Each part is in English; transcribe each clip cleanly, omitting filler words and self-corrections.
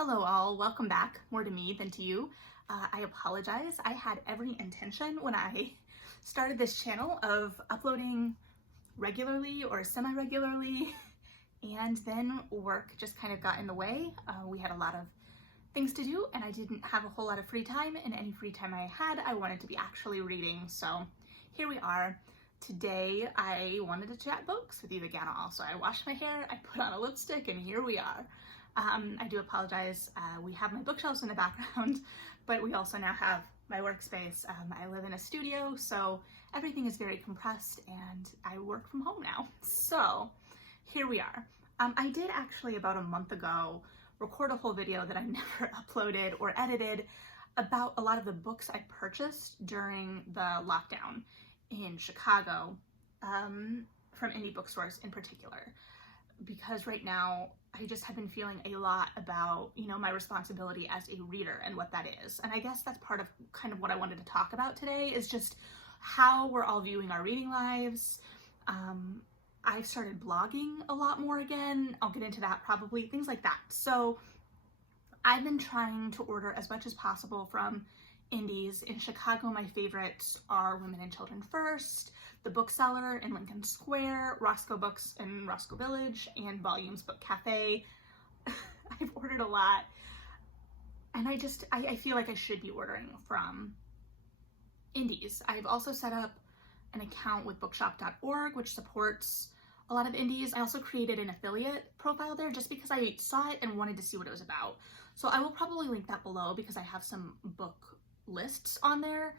Hello all, welcome back. More to me than to you. I apologize. I had every intention when I started this channel of uploading regularly or semi-regularly, and then work just kind of got in the way. We had a lot of things to do and I didn't have a whole lot of free time, and any free time I had, I wanted to be actually reading. So here we are. Today I wanted to chat books with you again. Also, I washed my hair, I put on a lipstick, and here we are. I do apologize. We have my bookshelves in the background, but we also now have my workspace. I live in a studio, so everything is very compressed and I work from home now. So here we are. I did actually about a month ago record a whole video that I never uploaded or edited about a lot of the books I purchased during the lockdown in Chicago, from indie bookstores in particular, because right now I just have been feeling a lot about, my responsibility as a reader and what that is. And I guess that's part of kind of what I wanted to talk about today, is just how we're all viewing our reading lives. I've started blogging a lot more again. I'll get into that probably, things like that. So I've been trying to order as much as possible from indies. In Chicago, my favorites are Women and Children First, The Bookseller in Lincoln Square, Roscoe Books in Roscoe Village, and Volumes Book Cafe. I've ordered a lot, and I feel like I should be ordering from indies. I've also set up an account with bookshop.org, which supports a lot of indies. I also created an affiliate profile there just because I saw it and wanted to see what it was about. So I will probably link that below because I have some book lists on there,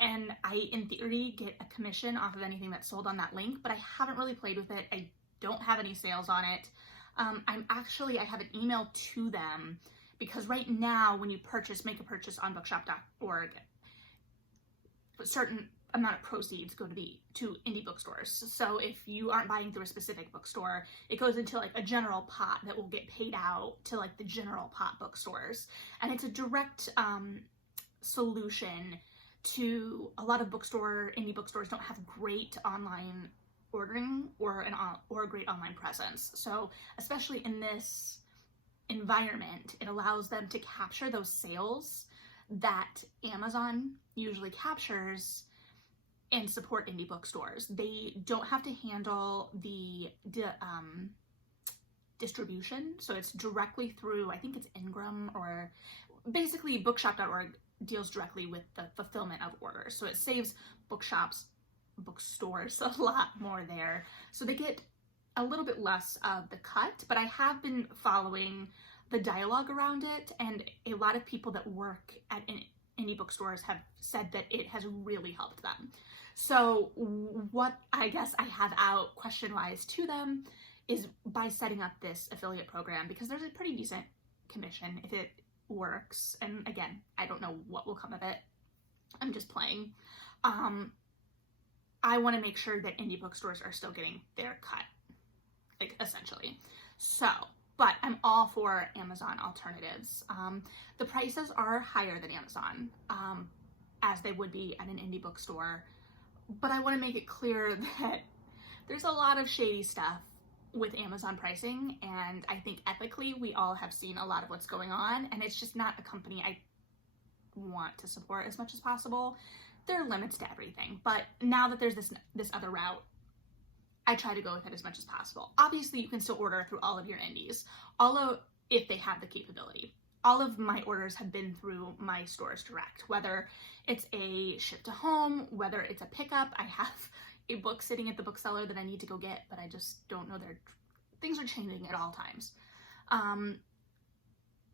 and I, in theory, get a commission off of anything that's sold on that link, but I haven't really played with it. I don't have any sales on it. I have an email to them because right now when you make a purchase on bookshop.org, a certain amount of proceeds go to indie bookstores. So if you aren't buying through a specific bookstore, it goes into like a general pot that will get paid out to like the general pot bookstores. And it's a direct solution to a lot of indie bookstores don't have great online ordering or a great online presence. So especially in this environment, it allows them to capture those sales that Amazon usually captures and support indie bookstores. They don't have to handle the distribution, so it's directly through, I think it's Ingram, or basically bookshop.org deals directly with the fulfillment of orders. So it saves bookstores a lot more there. So they get a little bit less of the cut, but I have been following the dialogue around it, and a lot of people that work at indie bookstores have said that it has really helped them. So what I guess I have out question-wise to them is by setting up this affiliate program, because there's a pretty decent commission if it works. And again, I don't know what will come of it. I'm just playing. I want to make sure that indie bookstores are still getting their cut, like, essentially. So, but I'm all for Amazon alternatives. The prices are higher than Amazon, as they would be at an indie bookstore. But I want to make it clear that there's a lot of shady stuff with Amazon pricing, and I think ethically we all have seen a lot of what's going on, and it's just not a company I want to support as much as possible. There are limits to everything, but now that there's this other route, I try to go with it as much as possible. Obviously, you can still order through all of your indies, if they have the capability. All of my orders have been through my stores direct, whether it's a ship to home, whether it's a pickup. I have a book sitting at the bookseller that I need to go get, but I just don't know, things are changing at all times.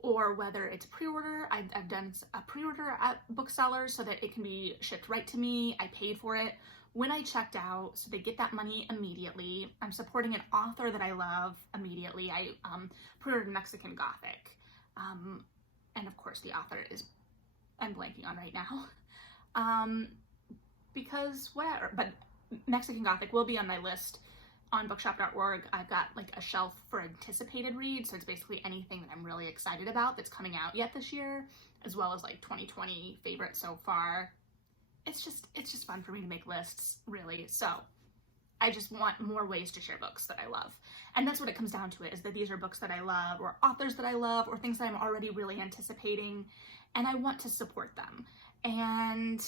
Or whether it's pre-order, I've done a pre-order at booksellers so that it can be shipped right to me. I paid for it when I checked out, so they get that money immediately. I'm supporting an author that I love immediately. I pre-ordered Mexican Gothic. And of course the author I'm blanking on right now. Because whatever, but Mexican Gothic will be on my list on bookshop.org. I've got like a shelf for anticipated reads, so it's basically anything that I'm really excited about that's coming out yet this year, as well as like 2020 favorites so far. It's just fun for me to make lists, really. So I just want more ways to share books that I love. And that's what it comes down to, is that these are books that I love, or authors that I love, or things that I'm already really anticipating, and I want to support them. And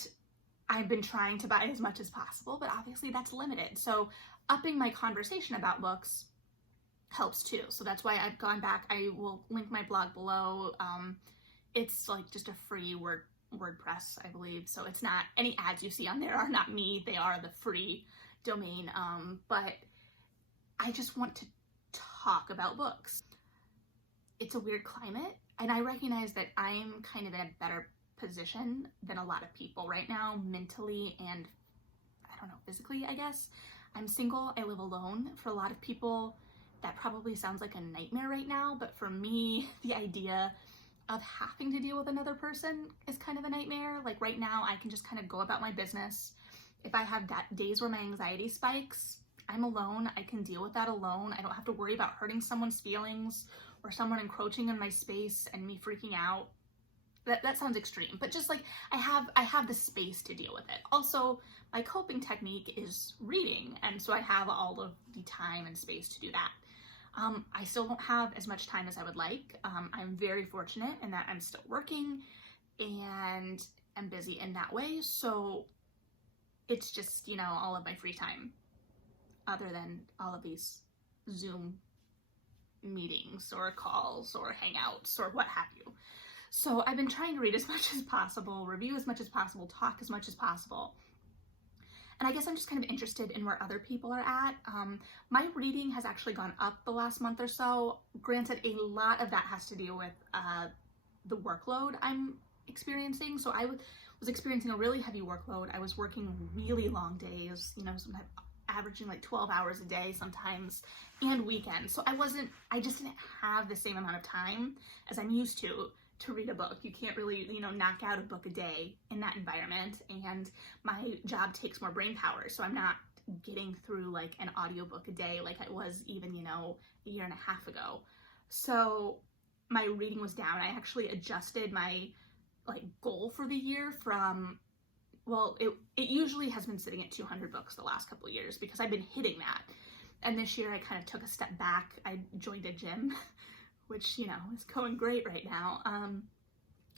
I've been trying to buy as much as possible, but obviously that's limited. So upping my conversation about books helps too. So that's why I've gone back. I will link my blog below. It's like just a free WordPress, I believe. So it's not, any ads you see on there are not me. They are the free domain. But I just want to talk about books. It's a weird climate, and I recognize that I'm kind of in a better position than a lot of people right now, mentally and, I don't know, physically, I guess. I'm single, I live alone. For a lot of people, that probably sounds like a nightmare right now, but for me, the idea of having to deal with another person is kind of a nightmare. Like right now, I can just kind of go about my business. If I have days where my anxiety spikes, I'm alone, I can deal with that alone. I don't have to worry about hurting someone's feelings or someone encroaching in my space and me freaking out. That sounds extreme, but just like I have the space to deal with it. Also, my coping technique is reading, and so I have all of the time and space to do that. I still don't have as much time as I would like. I'm very fortunate in that I'm still working and I'm busy in that way. So it's just, you know, all of my free time other than all of these Zoom meetings or calls or hangouts or what have you. So I've been trying to read as much as possible, review as much as possible, talk as much as possible. And I guess I'm just kind of interested in where other people are at. My reading has actually gone up the last month or so. Granted, a lot of that has to do with the workload I'm experiencing. So I was experiencing a really heavy workload. I was working really long days, you know, sometimes averaging like 12 hours a day sometimes, and weekends. So I just didn't have the same amount of time as I'm used to read a book. You can't really, you know, knock out a book a day in that environment, and my job takes more brain power, so I'm not getting through like an audiobook a day like I was even, you know, a year and a half ago. So my reading was down. I actually adjusted my like goal for the year from, well, it usually has been sitting at 200 books the last couple of years because I've been hitting that. And this year I kind of took a step back. I joined a gym, which, you know, is going great right now,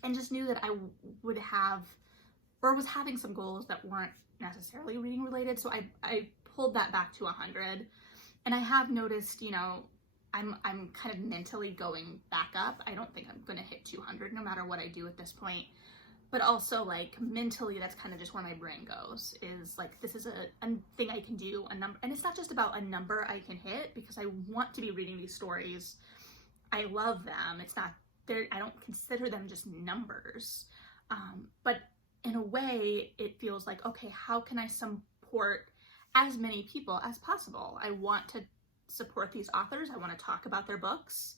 and just knew that I would have, or was having some goals that weren't necessarily reading related, so I pulled that back to 100, and I have noticed, you know, I'm kind of mentally going back up. I don't think I'm gonna hit 200 no matter what I do at this point, but also like mentally, that's kind of just where my brain goes, is like, this is a thing I can do, a number, and it's not just about a number I can hit, because I want to be reading these stories. I love them. It's not, I don't consider them just numbers. But in a way, it feels like, okay, how can I support as many people as possible? I want to support these authors. I want to talk about their books.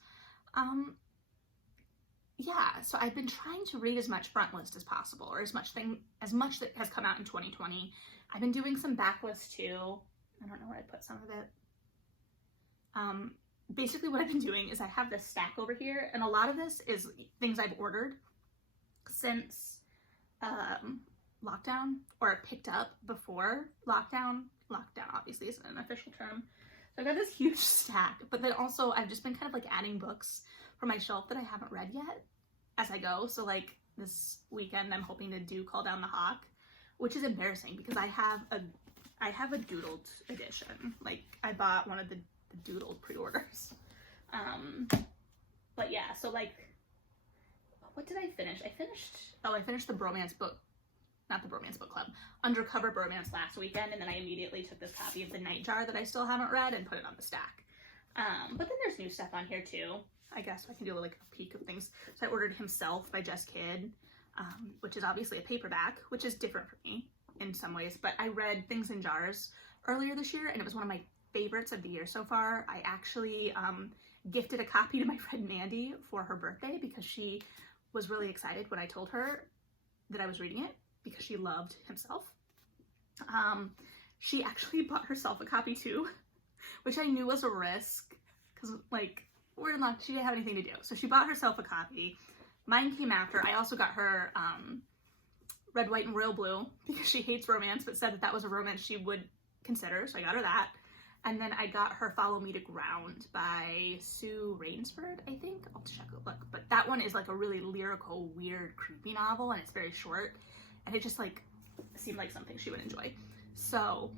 Yeah, so I've been trying to read as much frontlist as possible, or as much that has come out in 2020. I've been doing some backlist too. I don't know where I put some of it. Basically what I've been doing is I have this stack over here, and a lot of this is things I've ordered since lockdown, or picked up before lockdown. Lockdown obviously isn't an official term. So I've got this huge stack, but then also I've just been kind of like adding books from my shelf that I haven't read yet as I go. So like this weekend I'm hoping to do Call Down the Hawk, which is embarrassing because I have a doodled edition. Like I bought one of the doodled pre-orders. But yeah, so like, what did I finish? I finished the bromance book, not the Bromance Book Club, Undercover Bromance last weekend, and then I immediately took this copy of The Nightjar that I still haven't read and put it on the stack. But then there's new stuff on here too. I guess I can do like a peek of things. So I ordered Himself by Jess Kidd, which is obviously a paperback, which is different for me in some ways, but I read Things in Jars earlier this year, and it was one of my favorites of the year so far. I actually gifted a copy to my friend Mandy for her birthday because she was really excited when I told her that I was reading it, because she loved Himself. She actually bought herself a copy too, which I knew was a risk because like we're in luck, she didn't have anything to do. So she bought herself a copy. Mine came after. I also got her Red, White, and Royal Blue because she hates romance, but said that that was a romance she would consider, so I got her that. And then I got her Follow Me to Ground by Sue Rainsford, I think. I'll check a look. But that one is like a really lyrical, weird, creepy novel, and it's very short. And it just like seemed like something she would enjoy. So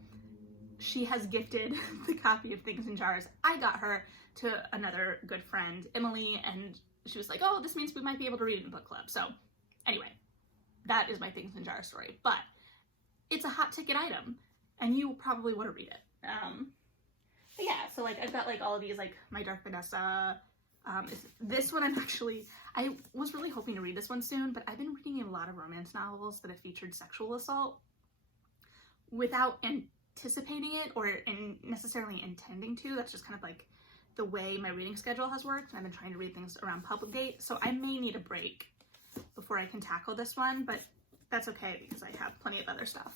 she has gifted the copy of Things in Jars I got her to another good friend, Emily, and she was like, oh, this means we might be able to read it in book club. So anyway, that is my Things in Jars story. But it's a hot ticket item, and you probably want to read it. But yeah, so like I've got like all of these, like My Dark Vanessa. This one I was really hoping to read this one soon, but I've been reading a lot of romance novels that have featured sexual assault without anticipating it or necessarily intending to. That's just kind of like the way my reading schedule has worked. I've been trying to read things around public date, so I may need a break before I can tackle this one, but that's okay because I have plenty of other stuff,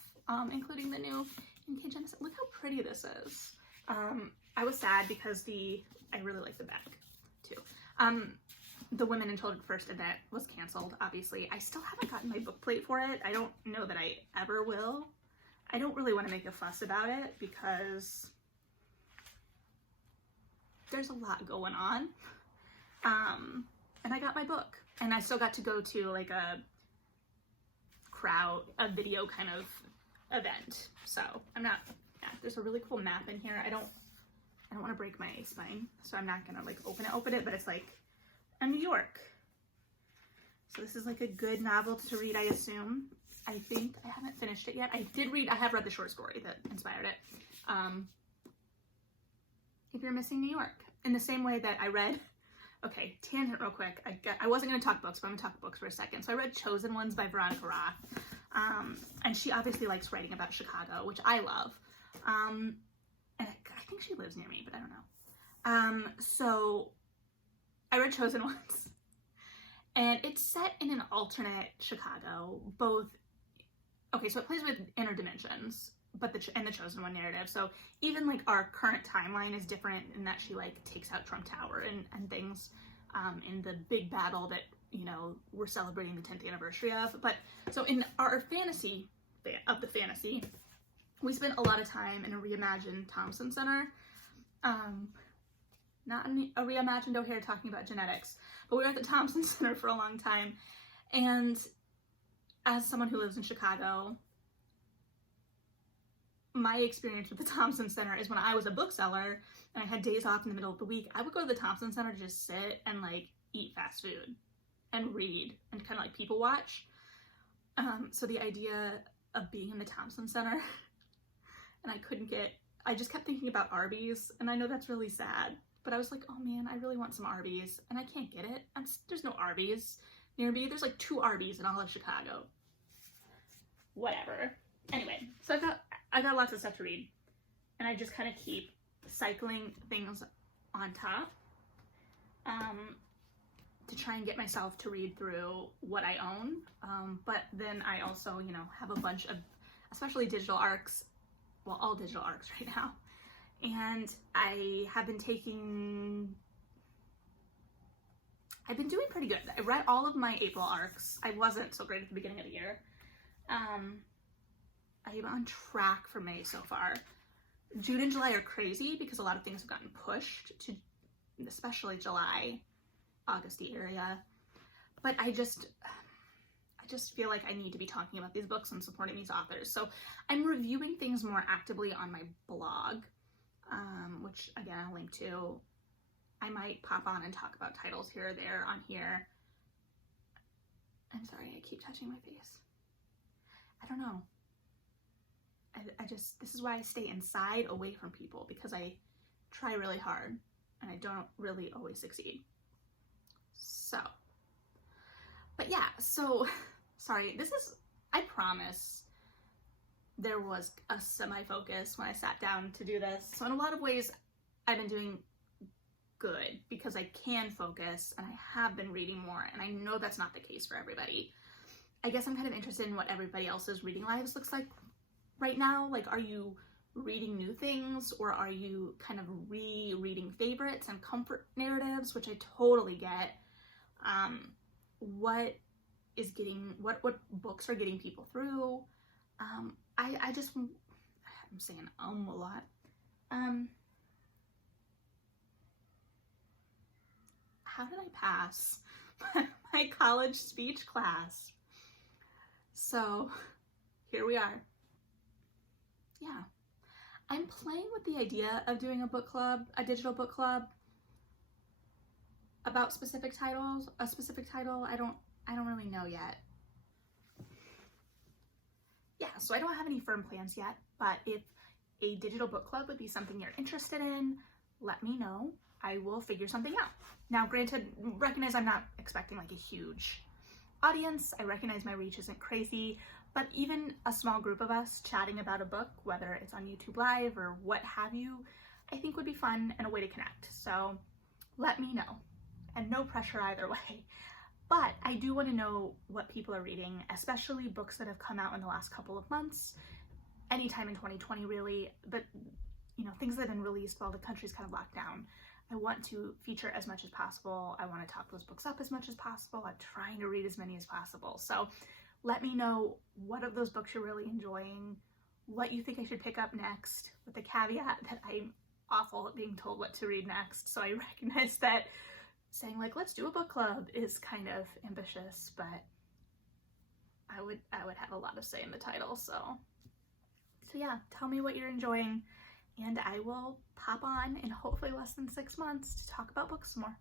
including the new MK Genesis. Look how pretty this is. I was sad because I really like the back too. The Women in Children First event was canceled, obviously. I still haven't gotten my book plate for it. I don't know that I ever will. I don't really want to make a fuss about it because there's a lot going on. And I got my book, and I still got to go to like a video kind of event. So I'm not, yeah, there's a really cool map in here. I don't want to break my spine, so I'm not gonna like open it, but it's like a New York. So this is like a good novel to read, I assume. I think I haven't finished it yet. I have read the short story that inspired it. If You're Missing New York. In the same way that I read, okay, tangent real quick. I wasn't gonna talk books, but I'm gonna talk books for a second. So I read Chosen Ones by Veronica Roth. And she obviously likes writing about Chicago, which I love. And I think she lives near me, but I don't know. So I read Chosen Ones, and it's set in an alternate Chicago, okay, so it plays with inner dimensions, but the Chosen One narrative. So even like our current timeline is different in that she like takes out Trump Tower and things in the big battle that, you know, we're celebrating the 10th anniversary of. But so in our fantasy, we spent a lot of time in a reimagined Thompson Center. Not a reimagined O'Hare talking about genetics, but we were at the Thompson Center for a long time. And as someone who lives in Chicago, my experience with the Thompson Center is when I was a bookseller and I had days off in the middle of the week, I would go to the Thompson Center to just sit and like eat fast food and read and kind of like people watch. So the idea of being in the Thompson Center and I just kept thinking about Arby's, and I know that's really sad, but I was like, oh man, I really want some Arby's and I can't get it. There's no Arby's near me. There's like 2 Arby's in all of Chicago. Whatever. Anyway, so I got lots of stuff to read, and I just kind of keep cycling things on top to try and get myself to read through what I own. But then I also, you know, have a bunch of, especially digital ARCs, well, all digital ARCs right now. And I've been doing pretty good. I read all of my April ARCs. I wasn't so great at the beginning of the year. I'm on track for May so far. June and July are crazy because a lot of things have gotten pushed to, especially July, Augusty area. But I just feel like I need to be talking about these books and supporting these authors. So I'm reviewing things more actively on my blog, which again, I'll link to. I might pop on and talk about titles here or there on here. I'm sorry, I keep touching my face. I don't know. This is why I stay inside, away from people, because I try really hard and I don't really always succeed. So, but yeah, so, sorry, I promise there was a semi-focus when I sat down to do this. So in a lot of ways, I've been doing good because I can focus and I have been reading more, and I know that's not the case for everybody. I guess I'm kind of interested in what everybody else's reading lives looks like right now. Like, are you reading new things, or are you kind of rereading favorites and comfort narratives, which I totally get. What books are getting people through? I'm saying a lot. How did I pass my college speech class? So here we are. Yeah. I'm playing with the idea of doing a book club, a digital book club about specific titles, a specific title. I don't really know yet. Yeah, so I don't have any firm plans yet, but if a digital book club would be something you're interested in, let me know. I will figure something out. Now, granted, recognize I'm not expecting like a huge audience. I recognize my reach isn't crazy, but even a small group of us chatting about a book, whether it's on YouTube Live or what have you, I think would be fun and a way to connect. So let me know, and no pressure either way. But I do want to know what people are reading, especially books that have come out in the last couple of months, anytime in 2020 really, but you know, things that have been released while the country's kind of locked down. I want to feature as much as possible. I want to talk those books up as much as possible. I'm trying to read as many as possible. So let me know what of those books you're really enjoying, what you think I should pick up next, with the caveat that I'm awful at being told what to read next. So I recognize that saying like, let's do a book club is kind of ambitious, but I would have a lot of say in the title. So yeah, tell me what you're enjoying, and I will pop on in hopefully less than 6 months to talk about books some more.